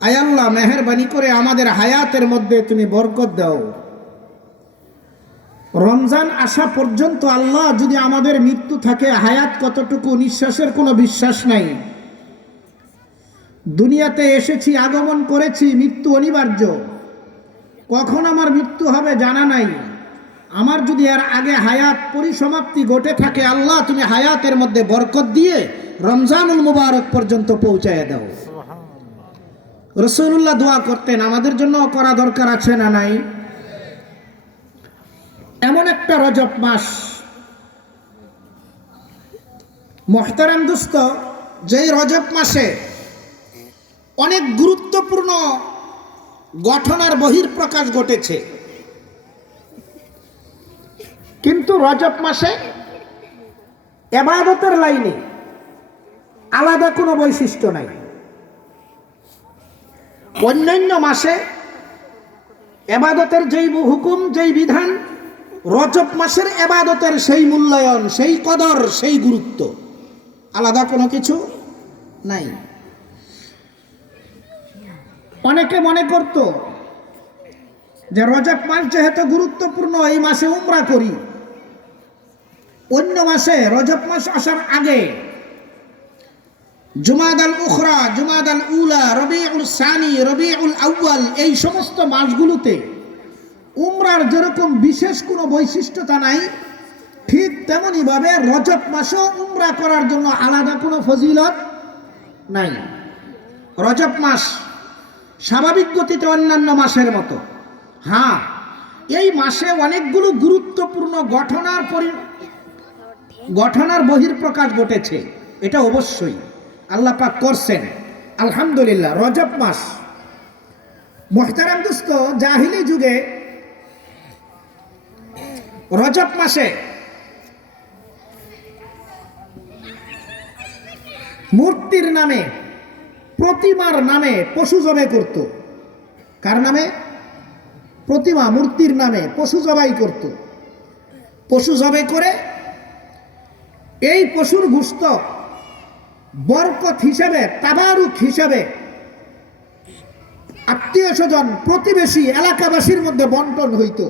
আয় আল্লাহ মেহরবানি করে আমাদের হায়াতের মধ্যে তুমি বরকত দাও। রমজান আসা পর্যন্ত আল্লাহ যদি আমাদের মৃত্যু থাকে, হায়াত কতটুকু নিঃশ্বাসের কোনো বিশ্বাস নাই। দুনিয়াতে এসেছি, আগমন করেছি, মৃত্যু অনিবার্য। কখন আমার মৃত্যু হবে জানা নাই। আমার যদি এর আগে হায়াত পরিসমাপ্তি ঘটে থাকে, আল্লাহ তুমি হায়াতের মধ্যে বরকত দিয়ে রমজানুল মুবারক পর্যন্ত পৌঁছায় দাও। রসুল্লাহ দোয়া করতেন, আমাদের জন্য করা দরকার আছে না নাই? এমন একটা রজব মাস। মহতারাম দুস্ত, যেই রজব মাসে অনেক গুরুত্বপূর্ণ গঠনার বহির্প্রকাশ ঘটেছে। কিন্তু রজব মাসে এবাদতের লাইনে আলাদা কোনো বৈশিষ্ট্য নাই। অন্যান্য মাসে এবাদতের যেই হুকুম, যেই বিধান, রজব মাসের এবাদতের সেই মূল্যায়ন, সেই কদর, সেই গুরুত্ব। আলাদা কোনো কিছু নাই। অনেকে মনে করত যে রজব মাস যেহেতু গুরুত্বপূর্ণ, এই মাসে উমরা করি। অন্য মাসে রজব মাস আসার আগে জুমাদ আল উখরা জুমাদ আল উলা, রবিউল সানি, রবিউল আউয়াল, এই সমস্ত মাসগুলোতে উমরার যেরকম বিশেষ কোনো বৈশিষ্ট্যতা নাই, ঠিক তেমনইভাবে রজব মাসেও উমরা করার জন্য আলাদা কোনো ফজিলত নাই। রজব মাস স্বাভাবিক গতিতে অন্যান্য মাসের মতো। হ্যাঁ এই মাসে অনেকগুলো গুরুত্বপূর্ণ ঘটনার পরি ঘটনার বহির্প্রকাশ ঘটেছে, এটা অবশ্যই। আল্লাহ পাক করছেন। আলহামদুলিল্লাহ, রজব মাস। মোহতারাম দুস্ত, জাহিলি যুগে রজব মাসে মূর্তির নামে, প্রতিমার নামে পশু জবে করত। কার নামে? প্রতিমা মূর্তির নামে পশু জবাই করত। পশু জবে করে এই পশুর গুস্ত বরকত হিসেবে তাবারুক হিসেবে আত্মীয় স্বজন প্রতিবেশী এলাকাবাসীর মধ্যে বন্টন হইত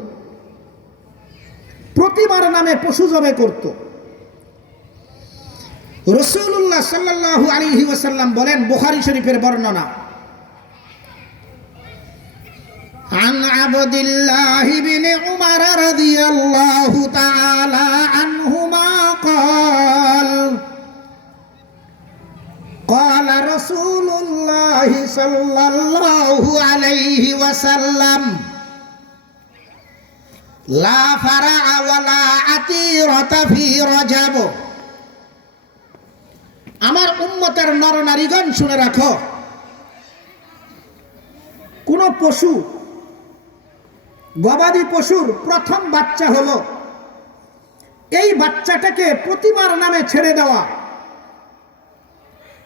প্রতিমার নামে পশু জবে করত রসুল্লাহ সাল্লাহ আলিহি ওয়াসাল্লাম বলেন বুখারি শরীফের বর্ণনা عن عبد الله بن عمر رضي الله تعالى عنهما قال قال رسول الله صلى الله عليه وسلم لا فرع ولا عتيرة في رجب আমার উম্মতের নরনারীগণ শুনে রাখো কোন পশু গবাদি পশুর প্রথম বাচ্চা হলো এই বাচ্চাটাকে প্রতিমার নামে ছেড়ে দেওয়া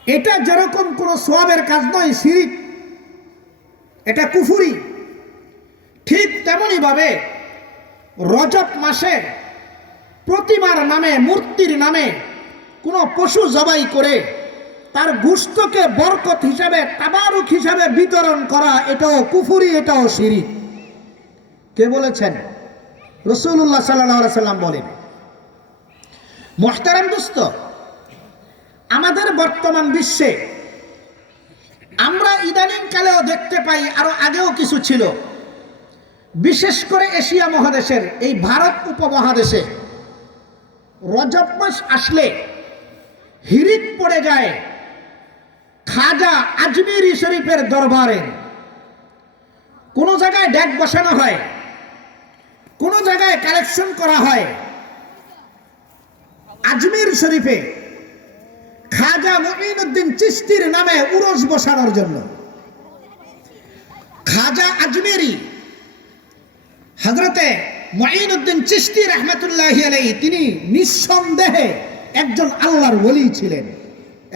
এটা যেরকম কোনো সোয়াবের কাজ নয়, শিরিক। এটা কুফুরি। ঠিক তেমনই ভাবে রজব মাসে প্রতিমার নামে, মূর্তির নামে কোনো পশু জবাই করে তার গুস্তকে বরকত হিসাবে, তাবারুক হিসাবে বিতরণ করা, এটাও কুফুরি, এটাও শিরিক। কে বলেছেন? রসুল্লাহ সাল্লাহ সাল্লাম বলেন। মোহতারাম দুস্ত আমাদের বর্তমান বিশ্বে, আমরা ইদানিং কালেও দেখতে পাই আরও আগেও কিছু ছিল। বিশেষ করে এশিয়া মহাদেশের, এই ভারত উপমহাদেশে রজব মাস আসলে হিরিক পড়ে যায় খাজা আজমিরি শরীফের দরবারে। কোনো জায়গায় ড্যাক বসানো হয়, কোনো জায়গায় কালেকশন করা হয়। আজমির শরীফে খাজা মঈনুদ্দিন চিস্তির নামে উরস বসানোর জন্য। খাজা আজমেরি হজরতে মঈনুদ্দিন চিস্তি রহমতুল্লাহ আলাই তিনি নিঃসন্দেহে একজন আল্লাহর ওলি ছিলেন।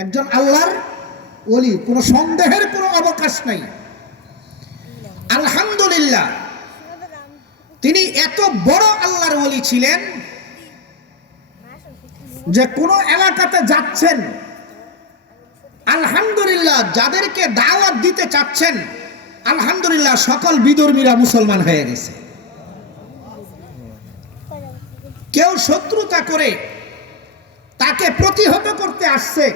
একজন আল্লাহর ওলি, কোনো সন্দেহের কোনো অবকাশ নাই। আলহামদুলিল্লাহ, তিনি এত বড় আল্লাহর ওলি ছিলেন যে কোনো এলাকাতে যাচ্ছেন আলহামদুলিল্লাহ, যাদেরকে দাওয়াত দিতে চাচ্ছেন, আলহামদুলিল্লাহ সকল বিদর্মীরা মুসলমান হয়ে গেছে। কেউ শত্রুতা করে তাকে প্রতিহত করতে আসছে।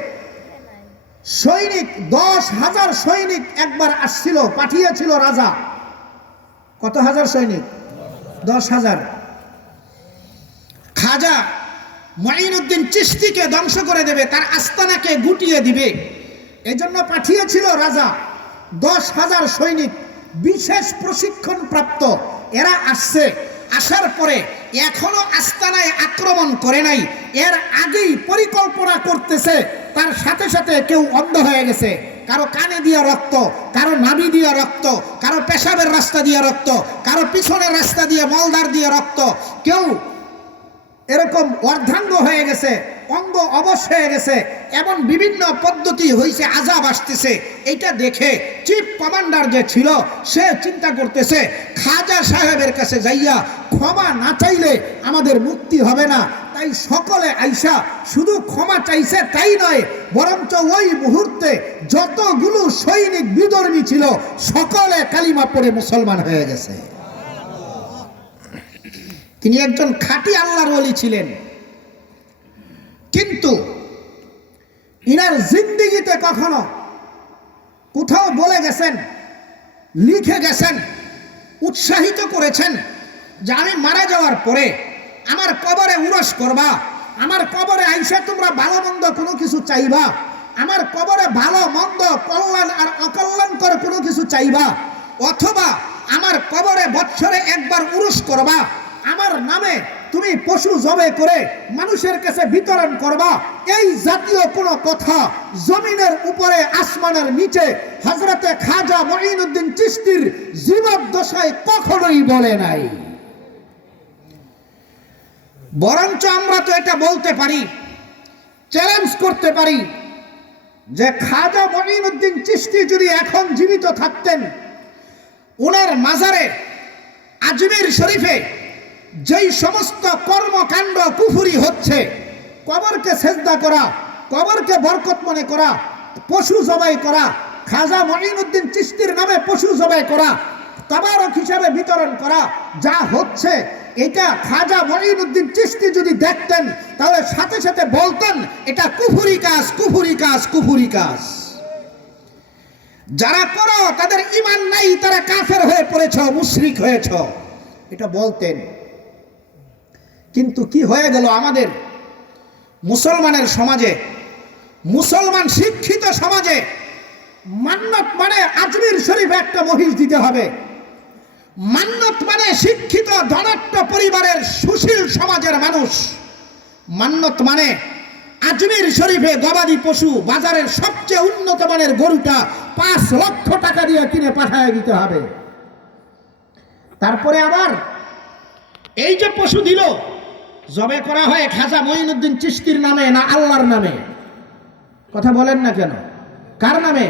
সৈনিক, দশ হাজার সৈনিক একবার আসছিল, পাঠিয়েছিল রাজা। কত হাজার সৈনিক? দশ হাজার। খাজা মঈনুদ্দিন চিস্তিকে ধ্বংস করে দেবে, তার আস্তানাকে গুটিয়ে দিবে। এজন্য পাঠিয়েছিল রাজা দশ হাজার সৈনিক, বিশেষ প্রশিক্ষণ প্রাপ্ত। এরা আসছে। আসার পরে এখনও আস্তানায় আক্রমণ করে নাই। এর আগেই পরিকল্পনা করতেছে। তার সাথে সাথে কেউ অন্ধ হয়ে গেছে। কারও কানে দিয়া রক্ত, কারও নাভি দিয়া রক্ত, কারও পেশাবের রাস্তা দিয়া রক্ত, কারও পিছনের রাস্তা দিয়ে মলদার দিয়ে রক্ত। কেউ এরকম অর্ধাঙ্গ হয়ে গেছে। অঙ্গ অবশ হয়ে গেছে এমন বিভিন্ন পদ্ধতি হয়েছে আজাব আসতেছে। এটা দেখে চিফ কমান্ডার যে ছিল, সে চিন্তা করতেছে, খাজা সাহেবের কাছে যাইয়া ক্ষমা না চাইলে আমাদের মুক্তি হবে না। তাই সকলে আইসা শুধু ক্ষমা চাইছে তাই নয়, বরঞ্চ ওই মুহূর্তে যতগুলো সৈনিক বিধর্মী ছিল, সকলে কালিমা পড়ে মুসলমান হয়ে গেছে। তিনি একজন খাঁটি আল্লাহর ওলি ছিলেন। কিন্তু ইনার জিন্দিগিতে কখনো কোথাও বলে গেছেন, লিখে গেছেন, উৎসাহিত করেছেন যে আমি মারা যাওয়ার পরে আমার কবরে উরস করবা, আমার কবরে আইসে তোমরা ভালো মন্দ কোনো কিছু চাইবা, আমার কবরে ভালো মন্দ কল্যাণ আর অকল্যাণকর কোনো কিছু চাইবা, অথবা আমার কবরে বৎসরে একবার উরুস করবা, আমার নামে তুমি পশু জবে করে মানুষের কাছে বিতরণ করবা। এই জাতীয় কোনো কথা জমিনের উপরে, আসমানের নিচে হজরতে খাজা মঈনুদ্দিন চিস্তির জীবদ্দশায় কখনোই বলে নাই। বরঞ্চ আমরা তো এটা বলতে পারি চ্যালেঞ্জ করতে পারি যে খাজা মঈনুদ্দিন চিস্তি যদি এখন জীবিত থাকতেন ওনার মাজারে, আজমির শরীফে যেই সমস্ত কর্মকাণ্ড কুফুরি হচ্ছে, কবরকে সেজদা করা, কবরকে বরকত মনে করা, পশু জবাই করা, খাজা মঈনুদ্দিন চিস্তির নামে পশু জবাই করা, তবারক হিসাবে বিতরণ করা, যা হচ্ছে, এটা খাজা মঈনুদ্দিন চিস্তি যদি দেখতেন, তাহলে সাথে সাথে বলতেন, এটা কুফুরি কাজ কুফুরি কাজ কুফুরি কাজ। যারা করো, তাদের ইমান নাই, তারা কাফের হয়ে পড়েছ, মুশরিক হয়েছ। এটা বলতেন। কিন্তু কি হয়ে গেল আমাদের? মুসলমানের সমাজে, মুসলমান শিক্ষিত সমাজে মান্নত মানে আজমির শরীফে একটা মহিষ দিতে হবে। মান্নত মানে শিক্ষিত ধনাট্য পরিবারের সুশীল সমাজের মানুষ। মান্নত মানে আজমির শরীফে গবাদি পশু বাজারের সবচেয়ে উন্নত মানের গরুটা পাঁচ লক্ষ টাকা দিয়ে কিনে পাঠায় দিতে হবে। তারপরে আবার এই যে পশু দিল জবে করা হয় খাজা মঈনুদ্দিন চিস্তির নামে, না আল্লাহর নামে? কথা বলেন না কেন? কার নামে?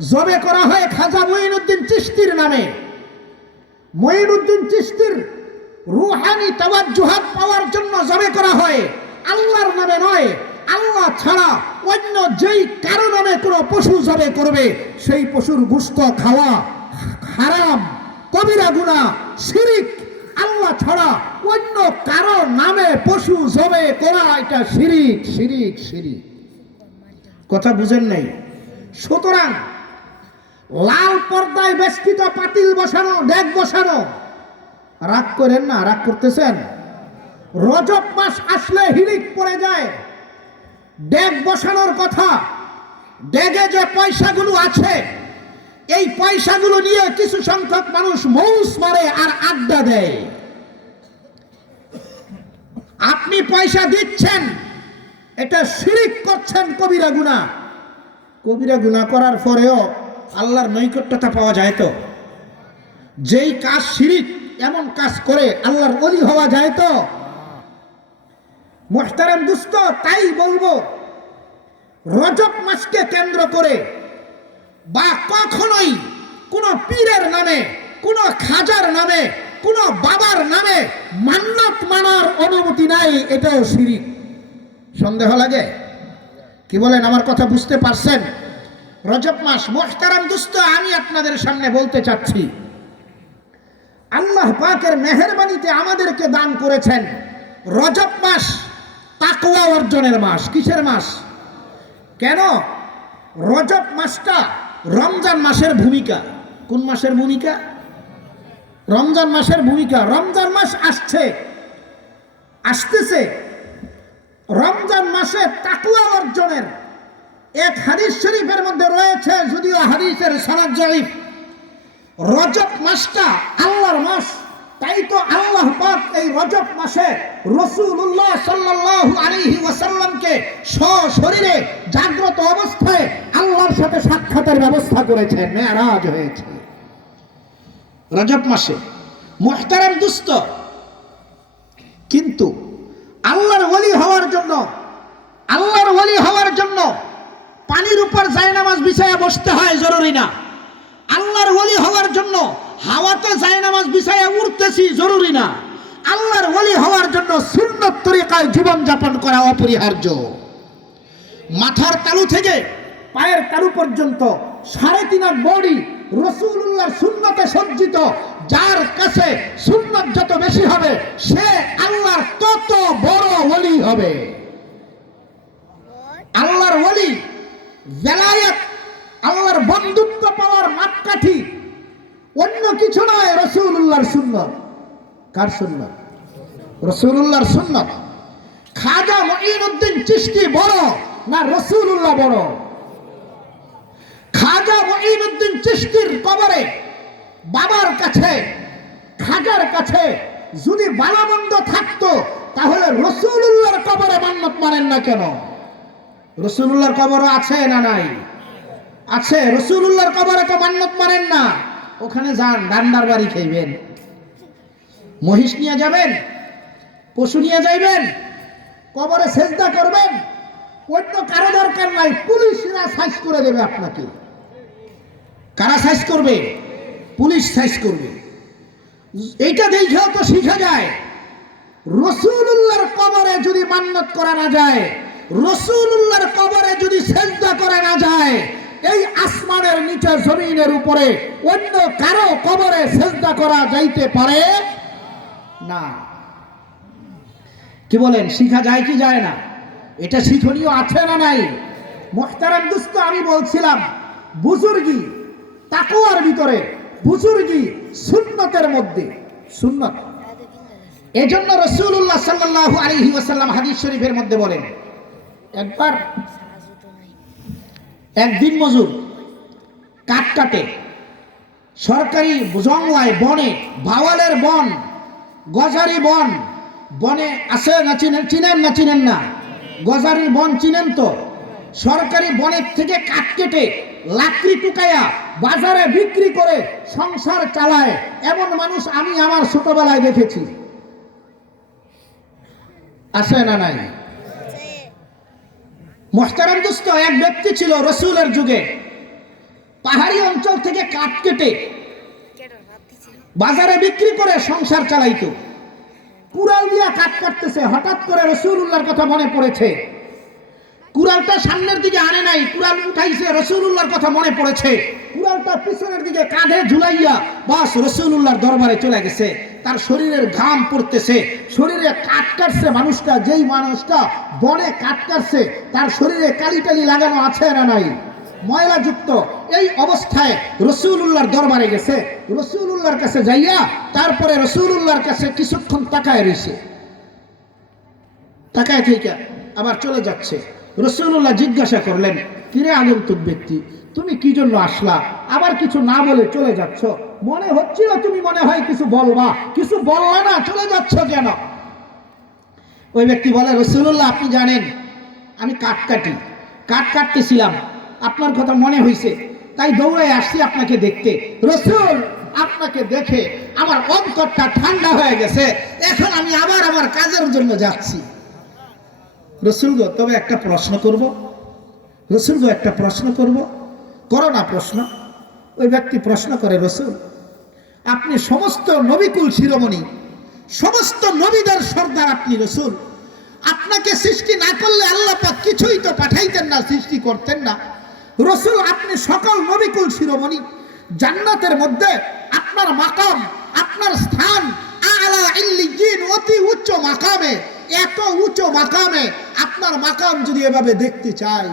জবে করা হয় খাজা মঈনুদ্দিন চিস্তির নামে। মঈনুদ্দিন চিস্তির রুহানি তাওয়াজ্জুহাত পাওয়ার জন্য জবে করা হয়। আল্লাহর নামে নয়, আল্লাহ ছাড়া অন্য যেই কারও নামে কোনো পশু জবে করবে। সেই পশুর গুস্ত, খাওয়া, হারাম, কবিরা গুণা শিরিক আল্লাহ ছাড়া অন্য কারও নামে পশু জবে করা এটা শিরিক শিরিক শিরিক। কথা বুঝেন নাই? সুতরাং লাল পর্দায় বেষ্টিত পাতিল বসানো, ডেক বসানো, রাগ করেন না, রাগ করতেছেন? রজব মাস আসলে হিরিক পড়ে যায়। ডেক বসানোর কথা, ডেগে যে পয়সাগুলো আছে এই পয়সাগুলো নিয়ে কিছু সংখ্যক মানুষ মৌস মারে আর আড্ডা দেয়। আপনি পয়সা দিচ্ছেন, এটা শিরিক করছেন কবিরা গুণা। কবিরা গুণা করার পরেও আল্লাহর নৈকট্যতা পাওয়া যায় তো। যেই কাজ শিরিক, এমন কাজ করে আল্লাহর অলি হওয়া যায় তো। মোহতারাম দুস্ত তাই বলব, রজব মাসকে কেন্দ্র করে বা কখনোই কোন পীরের নামে, কোন খাজার নামে, কোন বাবার নামে মান্নাত মানার অনুমতি নাই, এটাও শিরিক। সন্দেহ লাগে? কি বলেন, আমার কথা বুঝতে পারছেন? রজব মাস, মোহতারাম দুস্ত, আমি আপনাদের সামনে বলতে চাচ্ছি। আল্লাহ পাকের মেহরবানিতে আমাদেরকে দান করেছেন রজব মাস, তাকওয়া অর্জনের মাস। কিসের মাস? কেন? রজব মাসটা রমজান মাসের ভূমিকা, কোন মাসের ভূমিকা? রমজান মাসের ভূমিকা, রমজান মাস আসছে, আসতেছে। রমজান মাসে তাকুয়া অর্জনের এক হাদিস শরীফের মধ্যে রয়েছে, যদিও হাদিসের সারাজ জরিফ রজত মাসটা আল্লাহর মাস তাই তো আল্লাহ পাক এই রজব মাসে রসুল্লাহ সাল্লাল্লাহু আলাইহি ওয়াসাল্লামকে সশরীরে জাগ্রত অবস্থায় আল্লাহর সাথে সাক্ষাতের ব্যবস্থা করেছে, মেয়ারাজ হয়েছে। রজব মাসে মোহতারাম দুস্ত কিন্তু আল্লাহর ওলি হওয়ার জন্য, আল্লাহর ওলি হওয়ার জন্য পানির উপর জায়নামাজ বিছায়া বসতে হয় জরুরি না। আল্লাহর ওলি হওয়ার জন্য হাওয়াতে জায়নামাজ বিছায়া উঠতেছি, জরুরি না। আল্লাহর ওলি হওয়ার জন্য সুন্নত তরিকায় জীবন যাপন করা অপরিহার্য। মাথার তালু থেকে পায়ের তালু পর্যন্ত সাড়ে তিন হাত বডি রসুল্লাহর সুন্নতে সজ্জিত, যার কাছে সুন্নত যত বেশি হবে, সে আল্লাহর তত বড় ওলি হবে। আল্লাহর ওলি বেলায়েত আল্লাহর বন্ধুত্ব পাওয়ার মাপকাঠি অন্য কিছু নয় রসুল্লাহর সুন্নত। কার সুন্নত? রসুল্লাহর সুন্নত। খাজা মঈনুদ্দিন চিশতি বড় না রসুল্লাহ বড়? খাজা মঈনুদ্দিন চিশতির কবরে বাবার কাছে, খাজার কাছে যদি বালামন্দ থাকতো, তাহলে রসুল্লাহর কবরে মান্নত মানেন না কেন? রসুল্লাহর কবরও আছে না নাই? আছে রসুল্লাহর কবরে তো মান্নত মানেন না। ওখানে যান ডান্ডার বাড়ি খাইবেন। মহিষ নিয়ে যাবেন, পশু নিয়ে যাইবেন, কবরে সেজদা করবেন, অন্য কারও দরকার নাই, পুলিশরা সাইজ করে দেবে আপনাকে। কারা সাইজ করবে? পুলিশ সাইজ করবে। এইটা দেখেও তো শিখা যায়। রসুল্লাহর কবরে যদি মান্নত করা না যায় রসুল্লাহর কবরে যদি সেজদা করা না যায় এই আসমানের নিচে জমিনের উপরে অন্য কারও কবরে সেজদা করা যাইতে পারে না। কি বলেন, শিখা যায় কি যায় না? এটা শিখনীয় আছে না নাই? মোহতারাম দুস্ত, আমি বলছিলাম, বুজুর্গি তাকুয়ার ভিতরে, বুজুর্গি সুন্নতের মধ্যে, সুন্নত। এজন্য রসুল্লাহ সাল্লাল্লাহু আলাইহি ওয়াসাল্লাম হাদিস শরীফের মধ্যে বলেন, একবার একদিন মজুর, কাঠ কাটে। সরকারি জংলায় বনে ভাওয়ালের বন, গজারি বন। বনে আছে না চিনেন চিনেন না চিনেন না? গজারি বন চিনেন তো? সরকারি বনের থেকে কাঠ কেটে, লাকড়ি টুকাইয়া বাজারে বিক্রি করে সংসার চালায়। এমন মানুষ আমি আমার ছোটবেলায় দেখেছি। আছে না নাই? মোহতারাম দোস্ত এক ব্যক্তি ছিল রসুলের যুগে। পাহাড়ি অঞ্চল থেকে কাঠ কেটে বাজারে বিক্রি করে সংসার চালাইতো। কুড়াল দিয়া কাঠ কাটতেছে, হঠাৎ করে রসুল রসুল্লাহর কথা মনে পড়েছে। কুড়ালটা সামনের দিকে আনে নাই, কুড়াল উঠাইছে রসুল্লাহর কথা মনে পড়েছে। কুড়ালটা পিছনের দিকে কাঁধে ঝুলাইয়া বাস রসুল্লাহর দরবারে চলে গেছে। তার শরীরের ঘাম পড়তেছে, শরীরে কাট কাটছে মানুষটা, যেই মানুষটা বনে কাট কাটছে, তার শরীরে কালি টালি লাগানো আছে না নাই? ময়লা যুক্ত এই অবস্থায় রসুল্লাহর দরবারে গেছে। রসুল্লাহর কাছে যাইয়া, তারপরে রসুল্লাহর কাছে কিছুক্ষণ তাকায় রয়েছে তাকায় থেকে আবার চলে যাচ্ছে। রসুল্লাহ জিজ্ঞাসা করলেন, কিরে আগন্তুক ব্যক্তি তুমি কি জন্য আসলা? আবার কিছু না বলে চলে যাচ্ছ। মনে হচ্ছিল তুমি মনে হয় কিছু বলবা। কিছু বললা না, চলে যাচ্ছ কেন? ওই ব্যক্তি বলে রসুল্লাহ আপনি জানেন, আমি কাঠ কাটি কাঠ কাটতেছিলাম। আপনার কথা মনে হয়েছে তাই দৌড়ে আসছি আপনাকে দেখতে। রসুল আপনাকে দেখে আমার অন্তরটা ঠান্ডা হয়ে গেছে। এখন আমি আবার আমার কাজের জন্য যাচ্ছি। রসুল তবে একটা প্রশ্ন করব। রসুল গো, একটা প্রশ্ন করব। করো না প্রশ্ন। ওই ব্যক্তি প্রশ্ন করে, রসুল, আপনি সমস্ত নবিকুল শিরোমণি, সমস্ত নবীদের সর্দার আপনি, রসুল। আপনাকে সৃষ্টি না করলে আল্লাহ পাক কিছুই তো পাঠাইতেন না, সৃষ্টি করতেন না। রসুল, আপনি সকল নবিকুল শিরোমণি। জান্নাতের মধ্যে আপনার মাকাম, আপনার স্থান অতি উচ্চ মাকামে, এত উচ্চ মাকামে আপনার মাকাম যদি এভাবে দেখতে চাই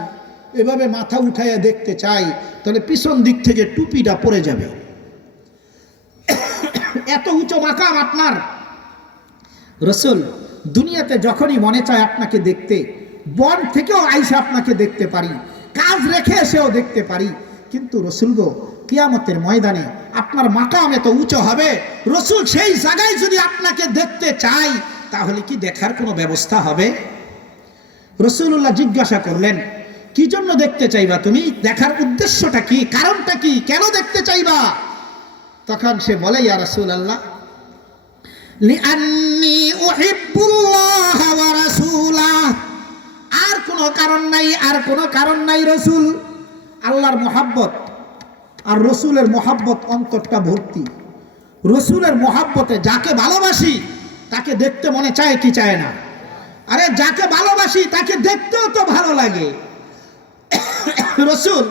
এভাবে মাথা উঠাইয়া দেখতে চাই, তাহলে পিছন দিক থেকে টুপিটা পড়ে যাবে। এত উঁচু মাকাম আপনার। রসুল, দুনিয়াতে যখনই মনে চায় আপনাকে দেখতে, বন থেকেও আইসে আপনাকে দেখতে পারি, কাজ রেখে এসেও দেখতে পারি। কিন্তু রসুল গো, কিয়ামতের ময়দানে আপনার মাকাম এত উঁচু হবে? রসুল সেই জায়গায় যদি আপনাকে দেখতে চাই, তাহলে কি দেখার কোনো ব্যবস্থা হবে? রসুল্লাহ জিজ্ঞাসা করলেন কি জন্য দেখতে চাইবা তুমি? দেখার উদ্দেশ্যটা কি? কারণটা কি? কেন দেখতে চাইবা? তখন সে বলে, ইয়া রাসূল আল্লাহ আর কোনো কারণ নাই, আর কোনো কারণ নাই রসুল। আল্লাহর মোহাব্বত আর রসুলের মোহাব্বত অন্তরটা ভর্তি। রসুলের মোহাব্বতে যাকে ভালোবাসি, তাকে দেখতে মনে চায় কি চায় না? আরে, যাকে ভালোবাসি, তাকে দেখতেও তো ভালো লাগে। রসুল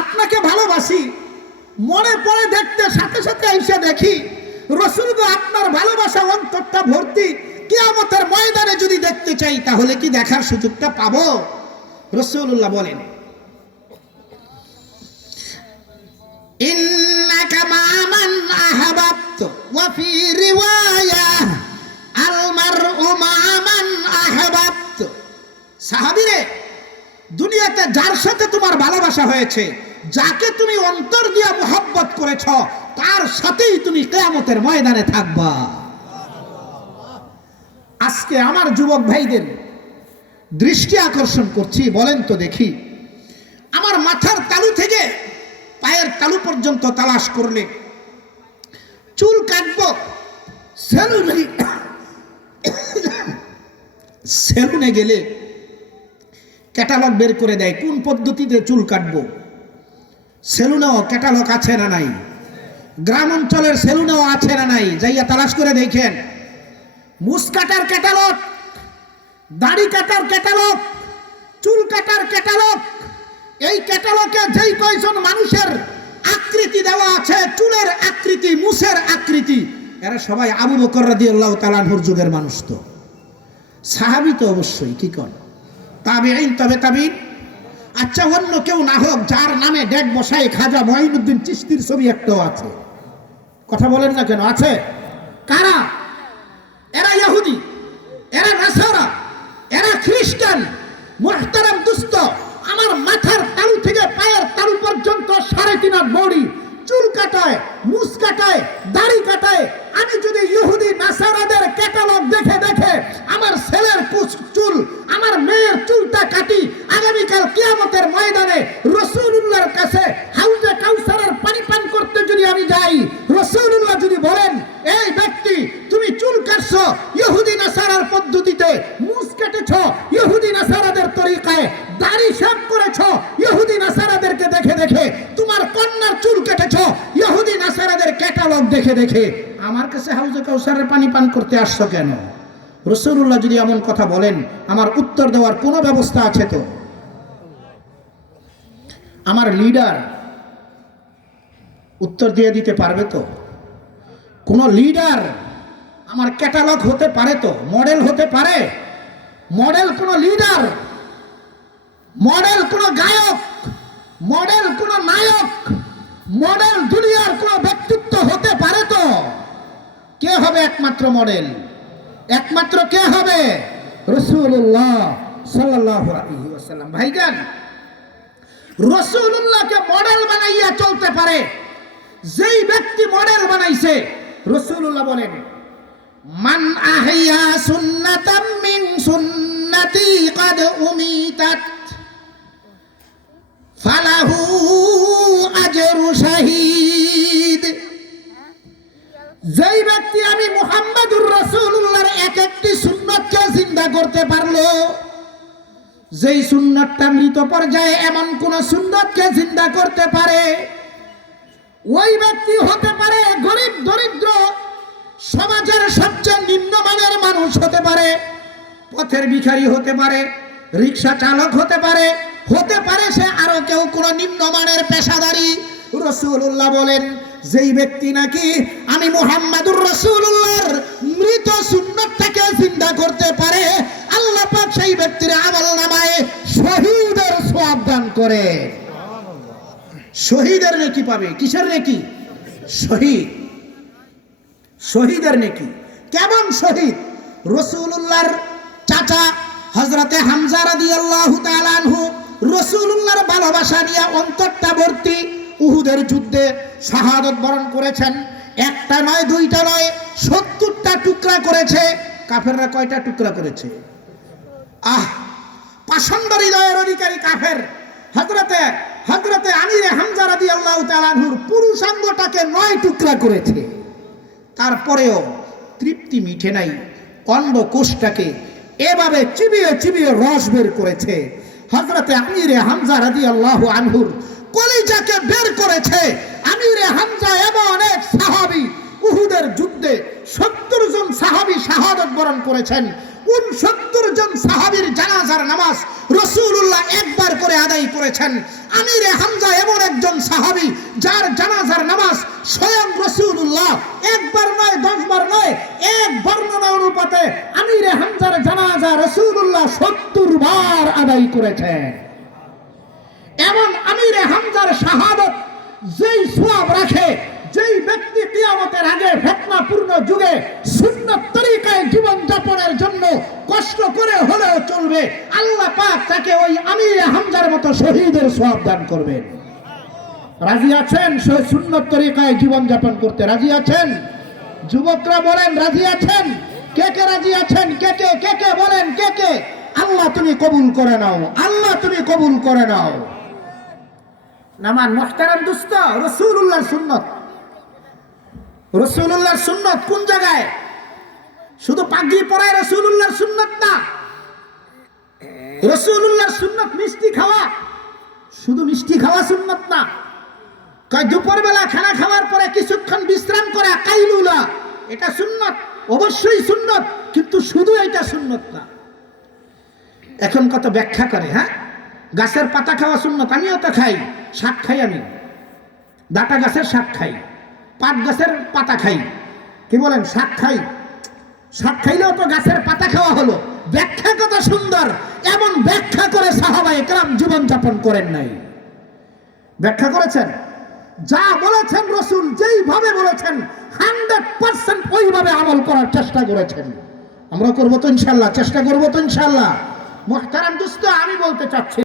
আপনাকে ভালোবাসি মনে পড়ে দেখতে সাথে সাথে এসে দেখি রসুল গো আপনার ভালোবাসা অন্তরটা ভর্তি কিয়ামতের ময়দানে যদি দেখতে চাই তাহলে কি দেখার সুযোগটা পাবো রসুল্লাহ বলেন إنك مع من أحببت وفي رواية المرء مع من أحببت সাহাবিরে দুনিয়াতে যার সাথে তোমার ভালোবাসা হয়েছে, যাকে তুমি অন্তর দিয়া মোহাব্বত করেছ, তার সাথেই তুমি কেয়ামতের ময়দানে থাকবা। আজকে আমার যুবক ভাইদের দৃষ্টি আকর্ষণ করছি, বলেন তো দেখি। আমার মাথার তালু থেকে পায়ের তালু পর্যন্ত তালাশ করলে চুল কাটব, সেলুনে সেলুনে গেলে ক্যাটালগ বের করে দেয়, কোন পদ্ধতিতে চুল কাটবো? সেলুনেও ক্যাটালগ আছে না নাই? গ্রাম অঞ্চলের সেলুনেও আছে না নাই? যাইয়া তালাশ করে দেখেন। মুস কাটার ক্যাটালগ দাড়ি কাটার ক্যাটালগ চুল কাটার ক্যাটালগ এই ক্যাটালগে যেই কয়জন মানুষের আকৃতি দেওয়া আছে, চুলের আকৃতি, মুসের আকৃতি, এরা সবাই আবু বকর রাদিয়াল্লাহু তাআলার যুগের মানুষ তো। সাহাবি তো অবশ্যই, কি কর তাবে তবে তাবিন আচ্ছা অন্য কেউ না হোক, যার নামে ডেক বসায় খাজা মঈনুদ্দিন চিস্তির ছবি একটাও আছে। কথা বলেন না কেন? আছে? কারা? এরা ইহুদি, এরা নাসারা, এরা খ্রিস্টান, মুহতারাম দুস্থ। আমার মাথার তালু থেকে পায়ের তালু পর্যন্ত সাড়ে তিন বড়ি। চুল কাটায়, মুস কাটায়, দাড়ি কাটায় আমি যদি ইহুদি নাসারাদের ক্যাটালগ দেখে দেখে আমার ছেলের চুল, আমার মেয়ের চুলটা কাটি, আগামীকাল কিয়ামতের ময়দানে রসুলুল্লাহর কাছে হাউজে কাউসারের পানি পান করতে যদি আমি যাই, রসুলুল্লাহ যদি বলেন, এই ব্যক্তি, তুমি চুল কাটছো ইহুদি নাসারার পদ্ধতিতে মুস কেটেছ ইহুদি নাসারাদের তরিকায়, দাড়ি শেভ করেছ ইহুদি নাসারাদেরকে দেখে দেখে, তোমার কন্যার চুল কেটেছ ইহুদি নাসারাদের ক্যাটালগ দেখে দেখে। আমার কাছে হাউজে কাউসারের পানি পান করতে আসছো কেন? রসুল্লাহ যদি এমন কথা বলেন, আমার উত্তর দেওয়ার কোনো ব্যবস্থা আছে তো? আমার লিডার উত্তর দিয়ে দিতে পারবে তো? কোন লিডার আমার ক্যাটালগ হতে পারে তো? মডেল হতে পারে? মডেল কোন লিডার? মডেল কোন গায়ক? মডেল কোন নায়ক? মডেল দুনিয়ার কোন ব্যক্তিত্ব হতে পারে তো? কে হবে একমাত্র মডেল? একমাত্র কে হবে? রসুল্লাহ মডেল যেই ব্যক্তি মডেল বানাইছে রসুল্লাহ মান আহিয়া ফালাহু শাহিদ যেই ব্যক্তি আমি মুহাম্মাদুর রাসূলুল্লাহর এক একটি সুন্নতকে চিন্তা করতে পারল, যেই সুন্নতটা মৃত পর্যায়ে এমন কোন সুন্নতকে চিন্তা করতে পারে, ওই ব্যক্তি হতে পারে গরিব, দরিদ্র, সমাজের সবচেয়ে নিম্নমানের মানুষ হতে পারে, পথের ভিখারি হতে পারে, রিক্সা চালক হতে পারে হতে পারে সে আরও কেউ কোনো নিম্নমানের পেশাদারি রসুল্লাহ বলেন, যেই ব্যক্তি নাকি আমি মুহাম্মাদুর রসুল্লাহর মৃত সুন্নতটাকে চিন্তা করতে পারে, আল্লাহ পাক সেই ব্যক্তির আমল নামায় শহীদের সওয়াব দান করে। শহীদের নেকি পাবে? কিসের নেকি? শহীদ। শহীদের নেকি। কেমন শহীদ? রসুল্লাহর চাচা হজরতে হামজা রাদি আল্লাহ রসুল্লাহর ভালোবাসা নিয়ে অন্তরটা ভর্তি। উহুদের যুদ্ধে শাহাদত বরণ করেছেন। একটা নয়, দুইটা নয়, সত্তরটা টুকরা করেছে। কাফেররা কয়টা টুকরা করেছে? আহ, পাষণ্ড হৃদয়ের অধিকারী কাফের। হজরতে হজরতে আমিরে হামজা রাদি আল্লাহ তালানহুর পুরুষাঙ্গটাকে নয় টুকরা করেছে। তারপরেও তৃপ্তি মিঠে নাই, অন্ধ কোষটাকে এভাবে চিবিয়ে চিবিয়ে রস বের করেছে। হজরতে আমিরে হামজা রাদি আল্লাহ আনহুর কলিজাকে বের করেছে। আমিরে হামজা এবং অনেক সাহাবি, উহুদের যুদ্ধে সত্তর জন সাহাবি শাহাদত বরণ করেছেন। জন সাহাবীর জানাজার নামাজ রসুল্লাহ একবার করে আদায় করেছেন। আমিরে হামজা এমন একজন সাহাবী, যার জানাজার নামাজ স্বয়ং রসুল্লাহ একবার নয়, দশবার নয়, এক বর্ণনা অনুপাতে আমিরে হামজার জানাজা রসুল্লাহ সত্তর বার আদায় এমন আমিরে যেই সোয়াব রাখে, যেই ব্যক্তি কিয়ামতের আগে ফেতনাপূর্ণ যুগে সুন্নত তরিকায় জীবন যাপনের জন্য কষ্ট করে হলেও চলবে, আল্লাহ পাক তাকে ওই আমিরে হামজার মতো শহীদের সোয়াব দান করবেন। রাজি আছেন? সুন্নত তরিকায় জীবন যাপন করতে রাজি আছেন? যুবকরা বলেন, রাজি আছেন? কে কে রাজি আছেন? কে কে কে কে বলেন, কে কে? আল্লাহ তুমি কবুল করে নাও, আল্লাহ তুমি কবুল করে নাও। নামান মোহতারাম দুস্ত রসুল্লাহর সুন্নত। রসুল্লাহর সুন্নত কোন জায়গায়? শুধু পাগড়ি পরায় রসুল্লাহর সুন্নত না। রসুল্লাহর সুন্নত মিষ্টি খাওয়া, শুধু মিষ্টি খাওয়া সুন্নত না। কয় দুপুরবেলা খানা খাওয়ার পরে কিছুক্ষণ বিশ্রাম করা কাইলুলা, এটা সুন্নত, অবশ্যই সুন্নত, কিন্তু শুধু এটা সুন্নত না। এখন কত ব্যাখ্যা করে হ্যাঁ? গাছের পাতা খাওয়া সুন্নত, আমিও তো খাই, শাক খাই আমি। ডাটা গাছের শাক খাই, পাট গাছের পাতা খাই। কি বলেন, শাক খাই? শাক খাইলেও তো গাছের পাতা খাওয়া হলো। ব্যাখ্যা কত সুন্দর, এমন ব্যাখ্যা করে সাহাবা একরাম জীবন যাপন করেন নাই। ব্যাখ্যা করেছেন? যা বলেছেন রসুল যেইভাবে বলেছেন, হান্ড্রেড পার্সেন্ট ওইভাবে আমল করার চেষ্টা করেছেন। আমরা করব তো ইনশাল্লাহ, চেষ্টা করব তো ইনশাল্লাহ। মোহতারাম আমি বলতে চাচ্ছি